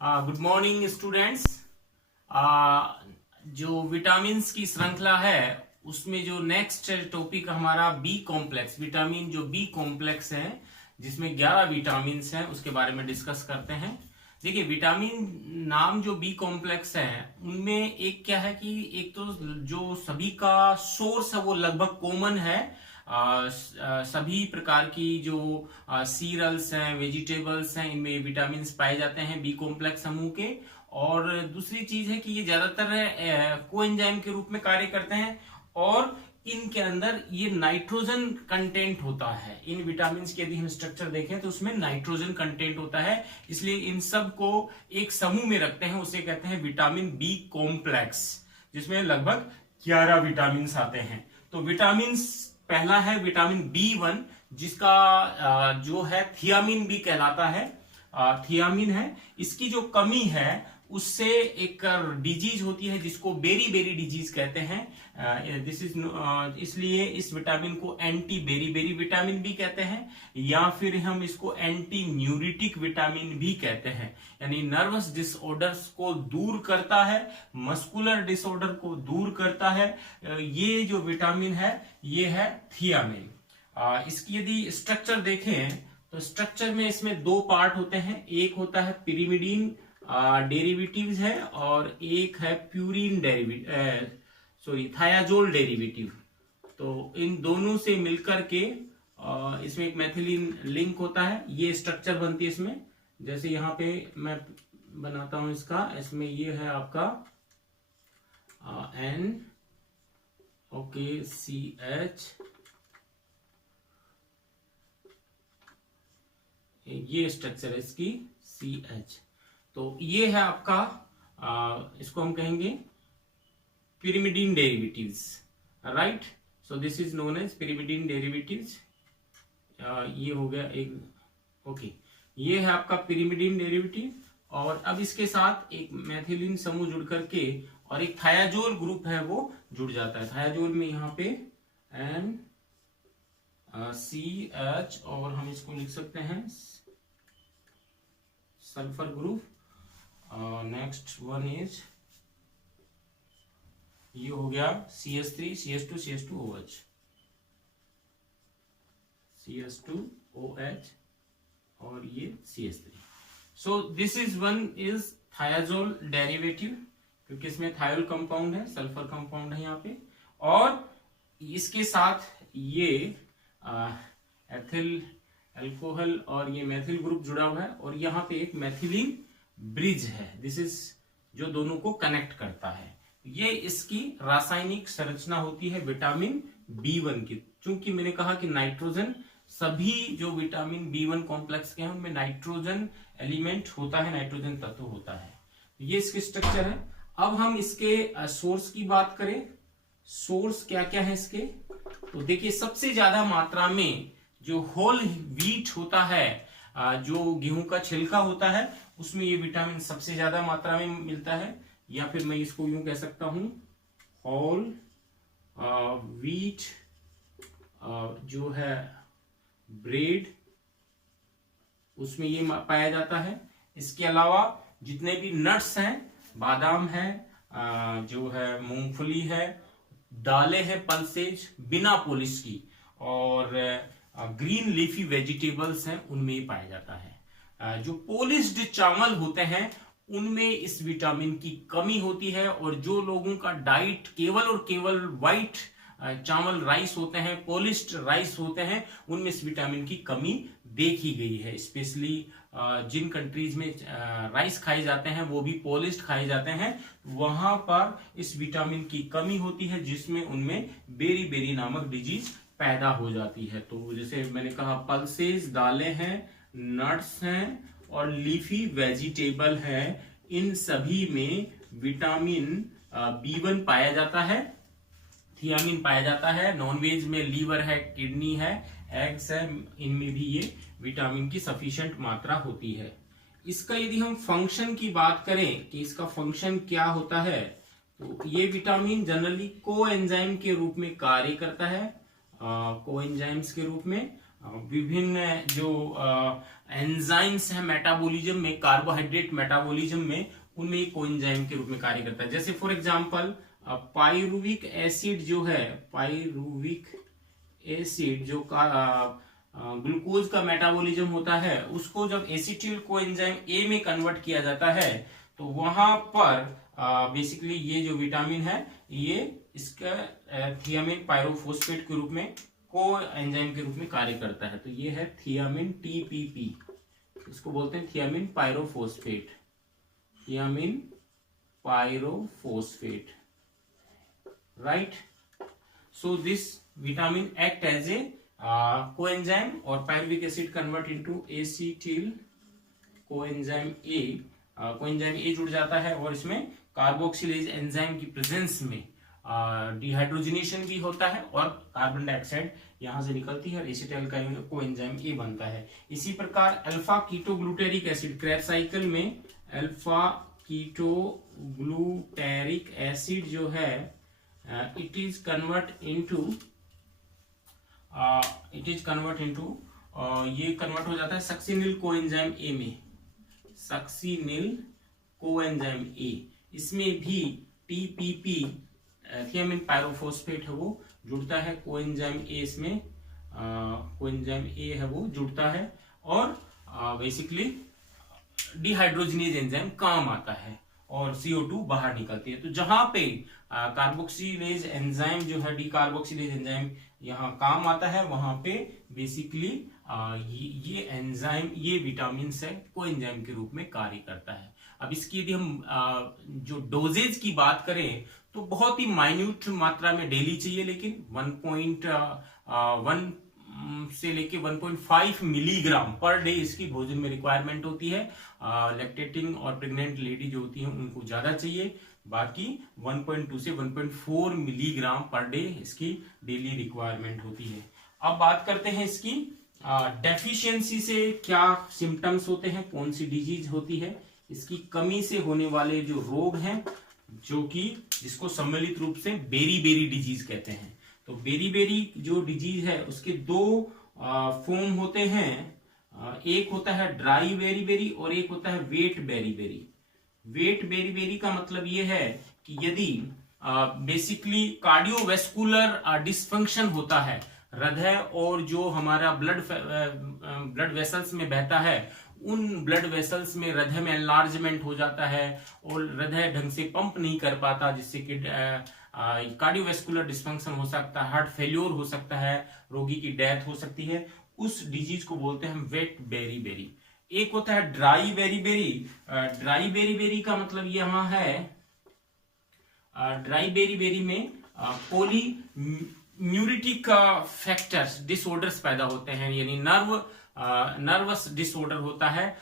Good morning students. जो vitamins की श्रृंखला है उसमें जो नेक्स्ट टॉपिक हमारा बी कॉम्प्लेक्स, विटामिन जो बी कॉम्प्लेक्स है जिसमें 11 विटामिन्स हैं उसके बारे में डिस्कस करते हैं। देखिए, विटामिन नाम जो बी कॉम्प्लेक्स है उनमें एक क्या है कि एक तो जो सभी का सोर्स है वो लगभग कॉमन है। सभी प्रकार की जो सीरियल्स हैं, वेजिटेबल्स हैं, इनमें विटामिन पाए जाते हैं बी कॉम्प्लेक्स समूह के। और दूसरी चीज है कि ये ज्यादातर कोएंजाइम के रूप में कार्य करते हैं और इनके अंदर ये नाइट्रोजन कंटेंट होता है। इन विटामिन के यदि हम स्ट्रक्चर देखें तो उसमें नाइट्रोजन कंटेंट होता है, इसलिए इन सब को एक समूह में रखते हैं, उसे कहते हैं विटामिन बी कॉम्प्लेक्स, जिसमें लगभग 11 विटामिन आते हैं। तो विटामिन पहला है विटामिन B1, जिसका जो है थियामिन भी कहलाता है। थियामिन है, इसकी जो कमी है उससे एक डिजीज होती है जिसको बेरी बेरी डिजीज कहते हैं। दिस इज इसलिए इस विटामिन को एंटी बेरी बेरी विटामिन भी कहते हैं, या फिर हम इसको एंटी न्यूरिटिक विटामिन भी कहते हैं। यानी नर्वस डिसऑर्डर्स को दूर करता है, मस्कुलर डिसऑर्डर को दूर करता है। ये जो विटामिन है ये है थियामिन। इसकी यदि स्ट्रक्चर देखें तो स्ट्रक्चर में इसमें दो पार्ट होते हैं, एक होता है पिरिमिडीन डेरिवेटिव्स है और एक है प्यूरिन थायाजोल डेरिवेटिव। तो इन दोनों से मिलकर के इसमें एक मैथिलीन लिंक होता है, ये स्ट्रक्चर बनती है इसमें। जैसे यहाँ पे मैं बनाता हूं इसमें ये है आपका NOCH, ये स्ट्रक्चर है इसकी CH। तो ये है आपका इसको हम कहेंगे pyrimidine derivatives, right. So this is known as pyrimidine derivatives। ये हो गया एक, ओके, ये है आपका pyrimidine derivative। और अब इसके साथ एक मैथिलीन समूह जुड़ करके और एक थायाजोल ग्रुप है वो जुड़ जाता है। थायाजोल में यहाँ पे NCH और हम इसको लिख सकते हैं sulphur group. Next one is, ये हो गया CH3 CH2 CH2OH, CH2OH और ये CH3। So this is one is थायाजोल derivative, क्योंकि इसमें थायोल कंपाउंड है, सल्फर कंपाउंड है यहाँ पे। और इसके साथ ये एथिल अल्कोहल और ये मैथिल ग्रुप जुड़ा हुआ है और यहाँ पे एक मैथिलीन ब्रिज है, दिस इज जो दोनों को कनेक्ट करता है। ये इसकी रासायनिक संरचना होती है विटामिन B1 की। चूंकि मैंने कहा कि नाइट्रोजन, सभी जो विटामिन B1 कॉम्प्लेक्स के हैं उनमें नाइट्रोजन एलिमेंट होता है, नाइट्रोजन तत्व होता है। ये इसकी स्ट्रक्चर है। अब हम इसके सोर्स की बात करें, सोर्स क्या क्या है इसके, तो देखिए सबसे ज्यादा मात्रा में जो होल व्हीट होता है, जो गेहूं का छिलका होता है, उसमें ये विटामिन सबसे ज्यादा मात्रा में मिलता है। या फिर मैं इसको यूं कह सकता हूं, होल व्हीट जो है ब्रेड, उसमें ये पाया जाता है। इसके अलावा जितने भी नट्स हैं, बादाम है, जो है मूंगफली है, दालें हैं पल्सेज बिना पॉलिश की, और ग्रीन लीफी वेजिटेबल्स हैं उनमें ही पाया जाता है। जो पॉलिश्ड चावल होते हैं उनमें इस विटामिन की कमी होती है, और जो लोगों का डाइट केवल और केवल व्हाइट चावल राइस होते हैं, पॉलिश्ड राइस होते हैं, उनमें इस विटामिन की कमी देखी गई है। स्पेशली जिन कंट्रीज में राइस खाए जाते हैं वो भी पॉलिश्ड खाए जाते हैं, वहां पर इस विटामिन की कमी होती है, जिसमें उनमें बेरी बेरी नामक डिजीज पैदा हो जाती है। तो जैसे मैंने कहा, पल्सेस, दालें हैं, नट्स हैं और लीफी वेजिटेबल है, इन सभी में विटामिन B1 पाया जाता है, थियामिन पाया जाता है। नॉनवेज में लीवर है, किडनी है, एग्स है, इनमें भी ये विटामिन की सफिशिएंट मात्रा होती है। इसका यदि हम फंक्शन की बात करें कि इसका फंक्शन क्या होता है, तो ये विटामिन जनरली कोएंजाइम के रूप में कार्य करता है, कोएंजाइम्स के रूप में। विभिन्न जो एंजाइम्स हैं मेटाबॉलिज्म में, कार्बोहाइड्रेट मेटाबॉलिज्म में, उनमें कोएंजाइम के रूप में कार्य करता है। जैसे फॉर एग्जांपल पाइरुविक एसिड जो है, पाइरुविक एसिड जो ग्लूकोज का मेटाबॉलिज्म होता है, उसको जब एसिटिल कोएंजाइम ए में कन्वर्ट किया जाता है तो वहां पर बेसिकली ये जो विटामिन है ये इसका थियामिन पायरोफोस्फेट के रूप में को एंजाइम के रूप में कार्य करता है। तो ये है थियामिन टीपीपी, इसको बोलते हैं thiamine pyrophosphate, thiamine pyrophosphate, right. So this vitamin act as a coenzyme और pyruvic acid convert into acetyl coenzyme A, coenzyme A जुड़ जाता है और इसमें कार्बोक्सिलेज एंजाइम की प्रेजेंस में डिहाइड्रोजनेशन भी होता है और कार्बन डाइऑक्साइड यहां से निकलती है और एसिटाइल कोएंजाइम ए बनता है। इसी प्रकार alpha ketoglutaric acid, Krebs cycle में अल्फा कीटोग्लूटेरिक एसिड जो है इट इज कन्वर्ट इनटू ये कन्वर्ट हो जाता है सक्सिनिल कोएंजाइम ए में, सक्सिनिल कोएंजाइम ए। इसमें भी टीपीपी थियामिन पायरोफोस्फेट है वो जुड़ता है, कोएंजाइम ए इसमें कोएंजाइम ए है वो जुड़ता है और बेसिकली डिहाइड्रोजनेज एंजाइम काम आता है और CO2 बाहर निकलती है। तो जहां पे कार्बोक्सिलेज एंजाइम जो है, डीकार्बोक्सिलेज एंजाइम यहाँ काम आता है, वहां पे बेसिकली ये एंजाइम, ये विटामिन से कोएंजाइम के रूप में कार्य करता है। अब इसकी यदि हम जो डोजेज की बात करें तो बहुत ही माइन्यूट मात्रा में डेली चाहिए, लेकिन 1.1 से लेके 1.5 मिलीग्राम पर डे इसकी भोजन में रिक्वायरमेंट होती है। लैक्टेटिंग और प्रेग्नेंट लेडी जो होती हैं उनको ज्यादा चाहिए, बाकी 1.2 से 1.4 मिलीग्राम पर डे इसकी डेली रिक्वायरमेंट होती है। अब बात करते हैं इसकी डेफिशिएंसी से क्या सिम्टम्स होते हैं, कौन सी डिजीज होती है। इसकी कमी से होने वाले जो रोग हैं, जो कि जिसको सम्मिलित रूप से बेरी बेरी डिजीज कहते हैं। तो बेरी बेरी जो डिजीज है उसके दो फॉर्म होते हैं, एक होता है ड्राई बेरी बेरी और एक होता है wet beriberi. Wet berry berry का मतलब ये है कि यदि बेसिकली कार्डियोवेस्कुलर डिसफंक्शन होता है, हृदय और जो हमारा ब्लड वेसल्स में बहता है, उन ब्लड वेसल्स में हृदय में एनलार्जमेंट हो जाता है और हृदय ढंग से पंप नहीं कर पाता, जिससे कि कार्डियोवेस्कुलर डिसफंक्शन हो सकता है, हार्ट फेल्योर हो सकता है, रोगी की डेथ हो सकती है। उस डिजीज को बोलते हैं हम वेट बेरी बेरी। एक होता है dry berry berry. Dry berry berry का मतलब यहां है, ड्राई बेरी बेरी में पॉलीन्यूरिटिक फैक्टर्स डिसऑर्डर्स पैदा होते हैं, यानी नर्वस डिसऑर्डर होता है,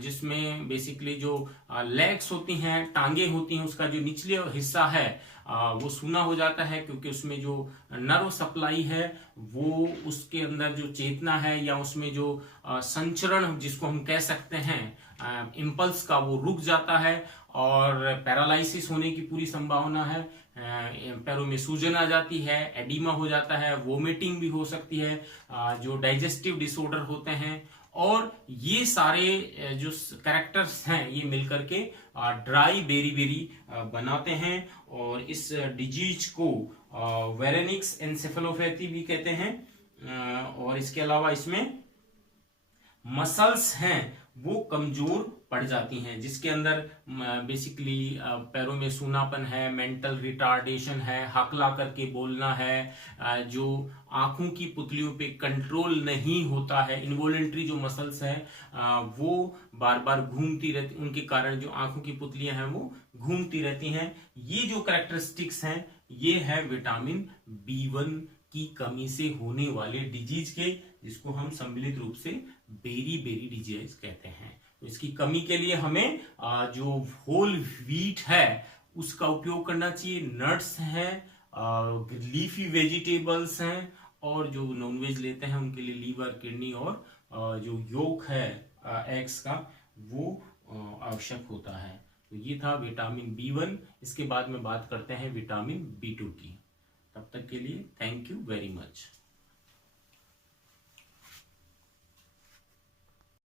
जिसमें बेसिकली जो लेग्स होती हैं, टांगे होती हैं, उसका जो निचले हिस्सा है वो सूना हो जाता है, क्योंकि उसमें जो नर्व सप्लाई है वो, उसके अंदर जो चेतना है या उसमें जो संचरण जिसको हम कह सकते हैं इम्पल्स का, वो रुक जाता है और पैरालाइसिस होने की पूरी संभावना है। पैरों में सूजन आ जाती है, एडिमा हो जाता है, वोमिटिंग भी हो सकती है, जो डाइजेस्टिव डिसऑर्डर होते हैं। और ये सारे जो कैरेक्टर्स हैं ये मिलकर के ड्राई बेरी बेरी बनाते हैं और इस डिजीज को वेरेनिक्स एन्सेफेलोपैथी भी कहते हैं। और इसके अलावा इसमें मसल्स हैं वो कमजोर पड़ जाती हैं, जिसके अंदर बेसिकली पैरों में सूनापन है, मेंटल रिटार्डेशन है, हकला करके बोलना है, जो आंखों की पुतलियों पे कंट्रोल नहीं होता है, इनवॉलेंट्री जो मसल्स है वो बार बार घूमती रहती, उनके कारण जो आंखों की पुतलियां हैं वो घूमती रहती हैं। ये जो कैरेक्टरिस्टिक्स हैं ये है विटामिन B1 की कमी से होने वाले डिजीज के, जिसको हम सम्मिलित रूप से बेरी बेरी डिजीज कहते हैं। तो इसकी कमी के लिए हमें जो होल व्हीट है उसका उपयोग करना चाहिए, नट्स हैं, लीफी वेजिटेबल्स हैं, और जो नॉनवेज लेते हैं उनके लिए लीवर, किडनी और जो योक है एग्स का वो आवश्यक होता है। तो ये था विटामिन B1। इसके बाद में बात करते हैं विटामिन B2 की। तब तक के लिए थैंक यू वेरी मच।